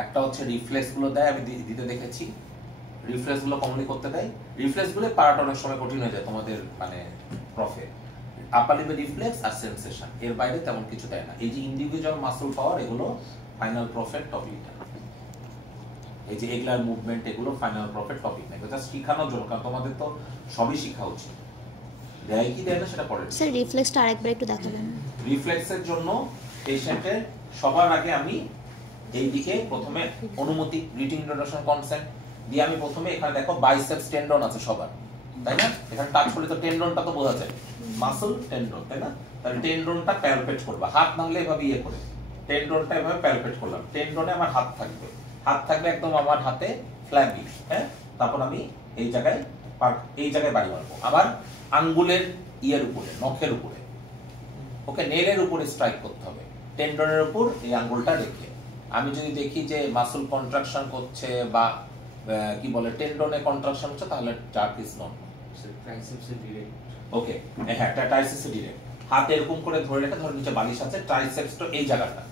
একটা হচ্ছে রিফ্লেক্স গুলো দেয়, আমি দিতে দেখেছি। রিফ্লেক্স গুলো কমনলি করতে দেয়, রিফ্লেক্স গুলো পারাটা অনেক সময় কঠিন হয়ে যায় তোমাদের মানে প্রফে। আপার লিম্বে রিফ্লেক্স আর সেন্সেশন, এর বাইরে তেমন কিছু দেয় না। এই যে ইন্ডিভিজুয়াল মাসল পাওয়ার, এগুলো ফাইনাল প্রফের টপিক না। এই যে এগুলার মুভমেন্ট, এগুলো ফাইনাল প্রফের টপিক না, জাস্ট শেখানোর জন্য, কারণ তোমাদের তো সবই শেখা উচিত। দেয় কি দেয় না সেটা পরে। স্যার রিফ্লেক্সটা আরেকবার একটু দেখাবেন। রিফ্লেক্সের জন্য পেশেন্টের সবার আগে আমি এই দিকে প্রথমে অনুমতি, রিটিং ইন্ট্রোডাকশন কনসেন্ট দিয়ে আমি প্রথমে এখানে দেখো বাইসেপস টেন্ডন আছে সবার, তাই না? এখানে টাচ করলে তো টেন্ডনটা তো বোঝা যায়, মাসল টেন্ডন, তাই না? তাহলে টেন্ডনটা প্যালপেট করবা, হাত না হলে এভাবে ইয়ে করে টেন্ডনটা এভাবে প্যালপেট করলাম। টেন্ডনে আমার হাত থাকবে, হাত থাকবে একদম আমার হাতে ফ্ল্যাবি, হ্যাঁ? তারপর আমি এই জায়গায় বাড়ি মারবো, আবার আঙ্গুলের ইয়ের উপরে, নখের উপরে, ওকে, নেলের উপরে স্ট্রাইক করতে হবে, টেন্ডনের উপর এই আঙ্গুলটা রেখে। আমি যদি দেখি যে মাসল কন্ট্রাকশন করছে বা কি বলে টেন্ডনে কন্ট্রাকশন হচ্ছে, তাহলে ডার্ক ইজ নট ট্রাইসেপসে ডিরেক্ট। ওকে, হ্যাঁ, ট্রাইসেপসে ডিরেক্ট হাত এরকম করে ধরে রেখে, ধরে নিচে বালিশ আছে, ট্রাইসেপস তো এই জায়গাটা,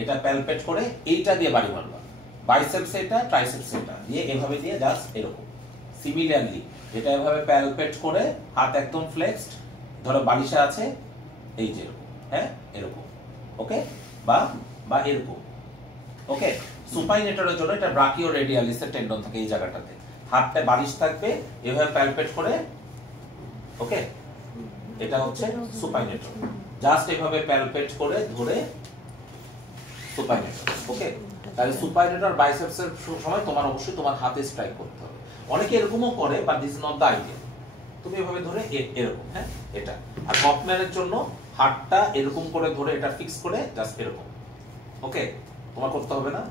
এটা প্যালপেট করে এইটা দিয়ে বাড়ি মারবা। বাইসেপস এটা, ট্রাইসেপস এটা দিয়ে এভাবে দিয়ে জাস্ট এরকম। সিমিলারলি এটা এভাবে প্যালপেট করে হাত একদম ফ্লেক্সড, ধরো বালিশে আছে এই যে এরকম, হ্যাঁ, এরকম, ওকে, বা এরকম, ওকে। সুপাইনেটরের জন্য এটা ব্রাকিও রেডিয়ালিসের টেন্ডন থাকে এই জায়গাটাতে, হাতটা বালিশ থাকবে, এভাবে প্যালপেট করে, ওকে, এটা হচ্ছে সুপাইনেটর, জাস্ট এভাবে প্যালপেট করে ধরে সুপাইনেটর, ওকে। তাহলে সুপাইনেটর বাইসেপসের সময় তোমার অবশ্যই তোমার হাতে স্ট্রাইক করতে হবে। অনেকে এরকমও করে, but this is not the idea. তুমি এভাবে ধরে এরকম, হ্যাঁ, এটা। আর হফম্যানের জন্য হাতটা এরকম করে ধরে এটা ফিক্স করে জাস্ট এরকম, ওকে, তোমার করতে হবে না।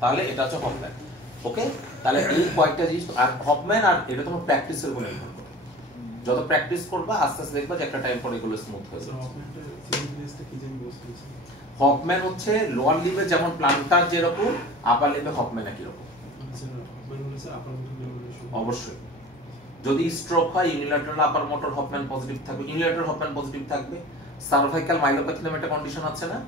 তাহলে এটা হচ্ছে হফম্যান, ওকে। তাহলে এই কয়েকটা জিনিস, আর হফম্যান আর এটা তোমার প্র্যাকটিসের উপর নির্ভর করে। যত প্র্যাকটিস করবা আস্তে আস্তে দেখবা যে একটা টাইম পরে এগুলো স্মুথ হয়ে যাবে। হফম্যান হচ্ছে লোয়ার লিম্বে যেমন প্লান্টার যেরকম, আপার লিম্বে হফম্যান একই রকম। অবশ্যই যদি স্ট্রোক হয় unilateral upper motor Hoffmann positive থাকবে, ইউনিল্যাটারাল হফম্যান পজিটিভ থাকবে। সার্ভাইকাল মাইলোপ্যাথি নামে একটা কন্ডিশন আছে না,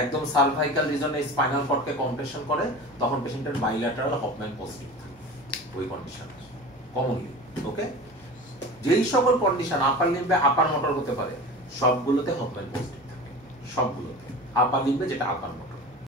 একদম সার্ভাইকাল রিজনে স্পাইনাল কর্ডকে কম্প্রেশন করে, তখন পেশেন্টের বাইল্যাটারাল হফম্যান পজিটিভ থাকে, ওই কন্ডিশন কমনলি, ওকে। যেই সকল কন্ডিশন আপার লিম্বে আপার মোটর হতে পারে, সবগুলোতে হফম্যান পজিটিভ থাকে, সবগুলোতে। আপার লিম্বে যেটা আপার মোটর।